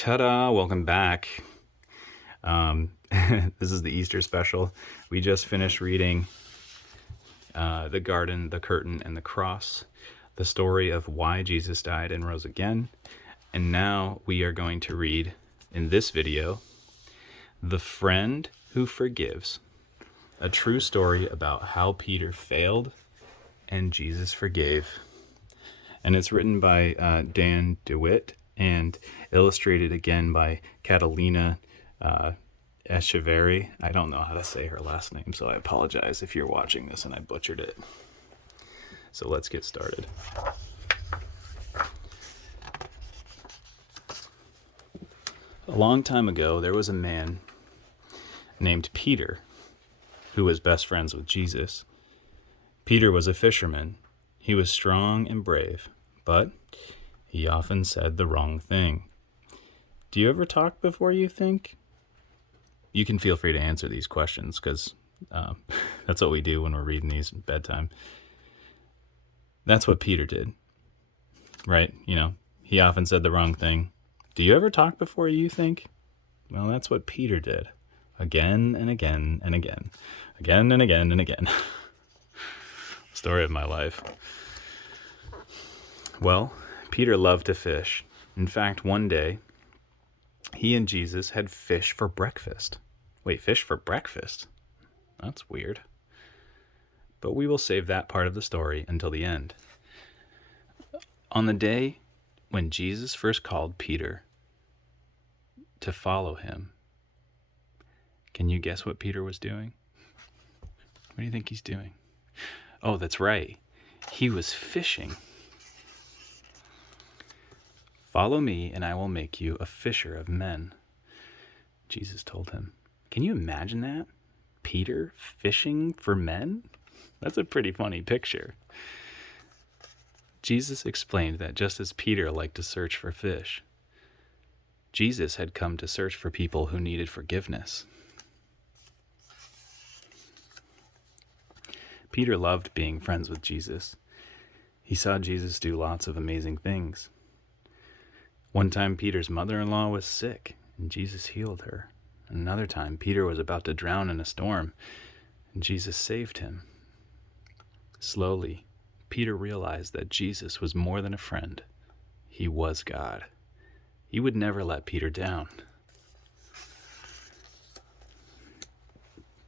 Ta-da! Welcome back. This is the Easter special. We just finished reading The Garden, the Curtain, and the Cross, the story of why Jesus died and rose again. And now we are going to read, in this video, The Friend Who Forgives, a true story about how Peter failed and Jesus forgave. And it's written by Dan DeWitt and illustrated again by Catalina Echeverry. I don't know how to say her last name, so I apologize if you're watching this and I butchered it. So let's get started. A long time ago, there was a man named Peter who was best friends with Jesus. Peter was a fisherman. He was strong and brave, but he often said the wrong thing. Do you ever talk before you think? You can feel free to answer these questions because that's what we do when we're reading these at bedtime. That's what Peter did, right? He often said the wrong thing. Do you ever talk before you think? Well, that's what Peter did. Again and again and again. Again and again and again. Story of my life. Well, Peter loved to fish. In fact, one day, he and Jesus had fish for breakfast. Wait, fish for breakfast? That's weird. But we will save that part of the story until the end. On the day when Jesus first called Peter to follow him, can you guess what Peter was doing? What do you think he's doing? Oh, that's right. He was fishing. Follow me and I will make you a fisher of men, Jesus told him. Can you imagine that? Peter fishing for men? That's a pretty funny picture. Jesus explained that just as Peter liked to search for fish, Jesus had come to search for people who needed forgiveness. Peter loved being friends with Jesus. He saw Jesus do lots of amazing things. One time, Peter's mother-in-law was sick, and Jesus healed her. Another time, Peter was about to drown in a storm, and Jesus saved him. Slowly, Peter realized that Jesus was more than a friend. He was God. He would never let Peter down.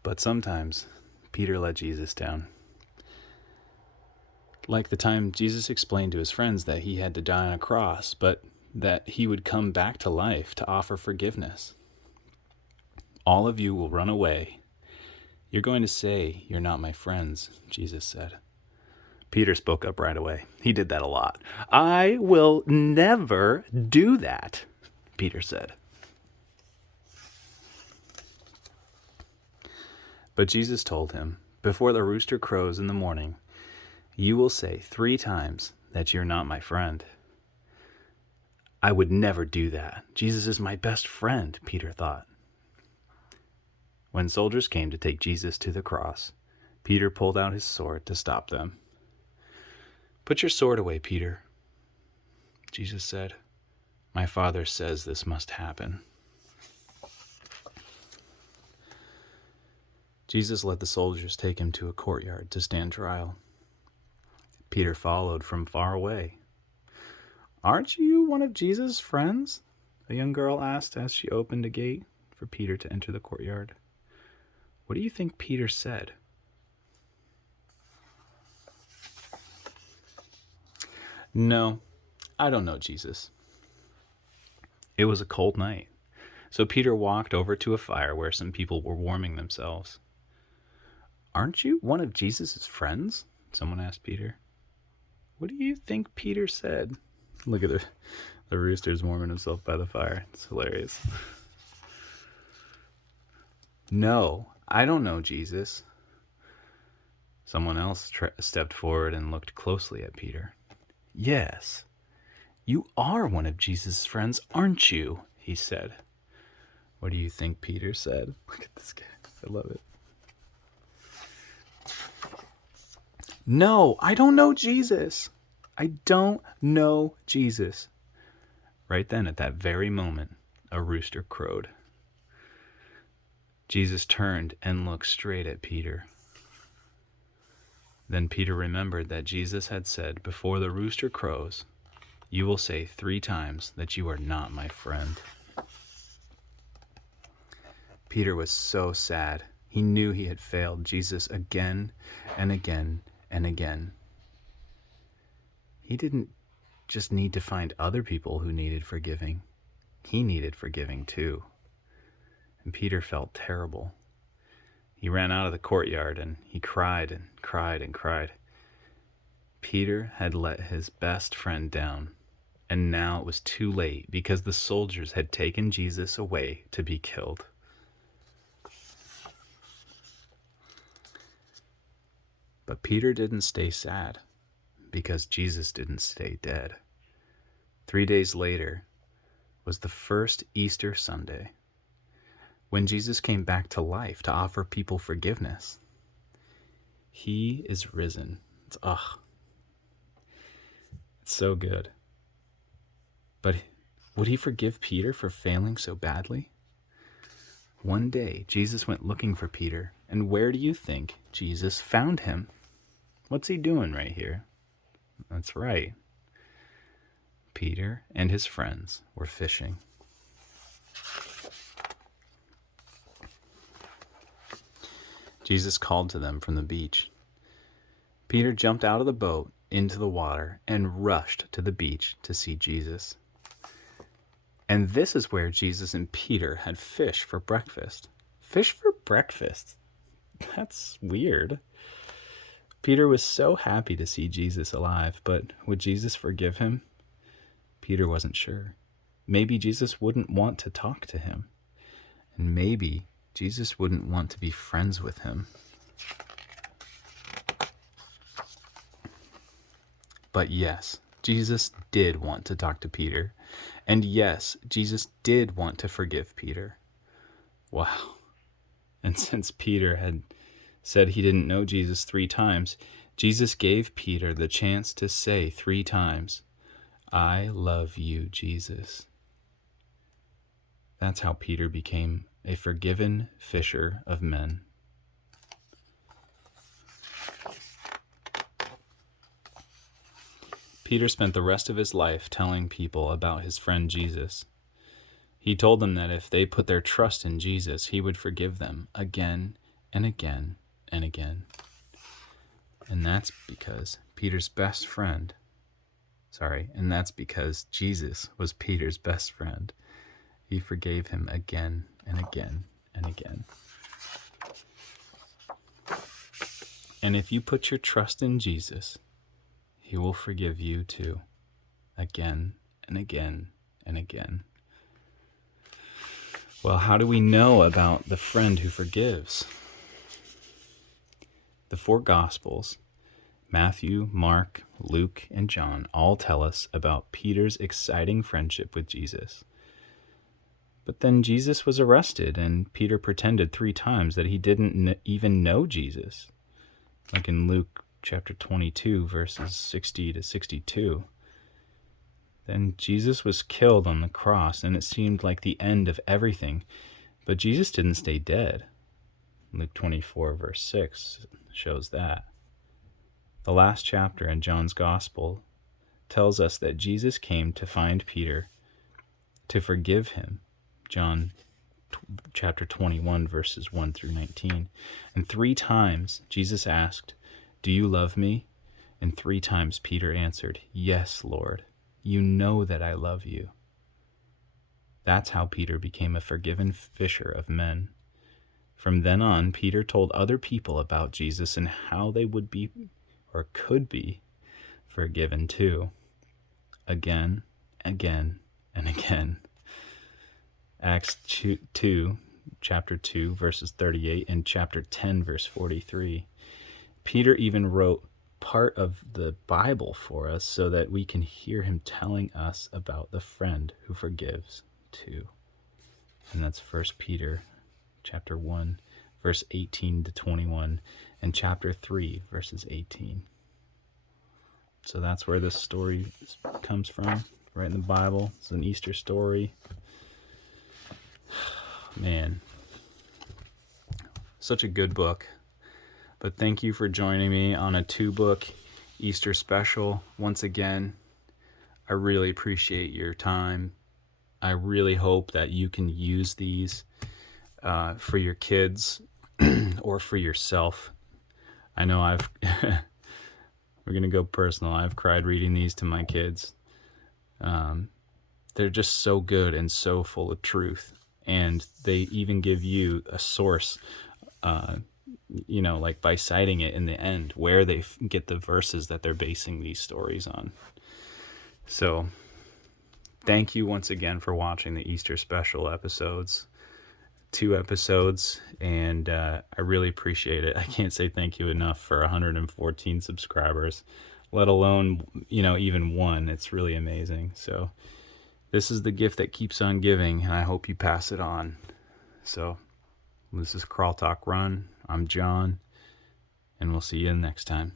But sometimes, Peter let Jesus down. Like the time Jesus explained to his friends that he had to die on a cross, but that he would come back to life to offer forgiveness. All of you will run away. You're going to say, "You're not my friends," Jesus said. Peter spoke up right away. He did that a lot. "I will never do that," Peter said. But Jesus told him, "Before the rooster crows in the morning, you will say 3 times that you're not my friend." I would never do that. Jesus is my best friend, Peter thought. When soldiers came to take Jesus to the cross, Peter pulled out his sword to stop them. "Put your sword away, Peter," Jesus said. "My Father says this must happen." Jesus let the soldiers take him to a courtyard to stand trial. Peter followed from far away. "Aren't you one of Jesus' friends?" a young girl asked as she opened a gate for Peter to enter the courtyard. What do you think Peter said? "No, I don't know Jesus." It was a cold night, so Peter walked over to a fire where some people were warming themselves. "Aren't you one of Jesus' friends?" someone asked Peter. What do you think Peter said? Look at the rooster's warming himself by the fire. It's hilarious. "No, I don't know Jesus." Someone else stepped forward and looked closely at Peter. "Yes, you are one of Jesus' friends, aren't you?" he said. What do you think Peter said? Look at this guy. I love it. "No, I don't know Jesus. I don't know Jesus." Right then, at that very moment, a rooster crowed. Jesus turned and looked straight at Peter. Then Peter remembered that Jesus had said, "Before the rooster crows, you will say 3 times that you are not my friend." Peter was so sad. He knew he had failed Jesus again and again and again. He didn't just need to find other people who needed forgiving. He needed forgiving too. And Peter felt terrible. He ran out of the courtyard and he cried and cried and cried. Peter had let his best friend down, and now it was too late because the soldiers had taken Jesus away to be killed. But Peter didn't stay sad because Jesus didn't stay dead. 3 days later was the first Easter Sunday, when Jesus came back to life to offer people forgiveness. He is risen. It's so good. But would he forgive Peter for failing so badly? One day, Jesus went looking for Peter, and where do you think Jesus found him? What's he doing right here? That's right. Peter and his friends were fishing. Jesus called to them from the beach. Peter jumped out of the boat into the water and rushed to the beach to see Jesus. And this is where Jesus and Peter had fish for breakfast. Fish for breakfast? That's weird. Peter was so happy to see Jesus alive, but would Jesus forgive him? Peter wasn't sure. Maybe Jesus wouldn't want to talk to him. And maybe Jesus wouldn't want to be friends with him. But yes, Jesus did want to talk to Peter. And yes, Jesus did want to forgive Peter. Wow. And since Peter had said he didn't know Jesus 3 times, Jesus gave Peter the chance to say 3 times, "I love you, Jesus." That's how Peter became a forgiven fisher of men. Peter spent the rest of his life telling people about his friend Jesus. He told them that if they put their trust in Jesus, he would forgive them again and again and again. And that's because Jesus was Peter's best friend. He forgave him again and again and again. And if you put your trust in Jesus, he will forgive you too, again and again and again. Well, how do we know about the friend who forgives? The 4 Gospels, Matthew, Mark, Luke, and John, all tell us about Peter's exciting friendship with Jesus. But then Jesus was arrested, and Peter pretended 3 times that he didn't even know Jesus, like in Luke chapter 22, verses 60 to 62. Then Jesus was killed on the cross, and it seemed like the end of everything. But Jesus didn't stay dead. Luke 24, verse 6 shows that. The last chapter in John's Gospel tells us that Jesus came to find Peter, to forgive him. John chapter 21, verses 1 through 19. And 3 times Jesus asked, "Do you love me?" And 3 times Peter answered, "Yes, Lord. You know that I love you." That's how Peter became a forgiven fisher of men. From then on, Peter told other people about Jesus and how they would be, or could be, forgiven too. Again, again, and again. Acts 2, chapter 2, verses 38, and chapter 10, verse 43. Peter even wrote part of the Bible for us so that we can hear him telling us about the friend who forgives too. And that's 1 Peter chapter 1, verse 18 to 21, and chapter 3, verses 18. So that's where this story comes from, right in the Bible. It's an Easter story. Man, such a good book. But thank you for joining me on a 2-book Easter special. Once again, I really appreciate your time. I really hope that you can use these for your kids or for yourself. I know we're going to go personal. I've cried reading these to my kids. They're just so good and so full of truth. And they even give you a source, like by citing it in the end, where they get the verses that they're basing these stories on. So thank you once again for watching the Easter special episodes. 2 episodes, and I really appreciate it. I can't say thank you enough for 114 subscribers, let alone, even 1. It's really amazing. So this is the gift that keeps on giving, and I hope you pass it on. So this is Crawl Talk Run. I'm John, and we'll see you next time.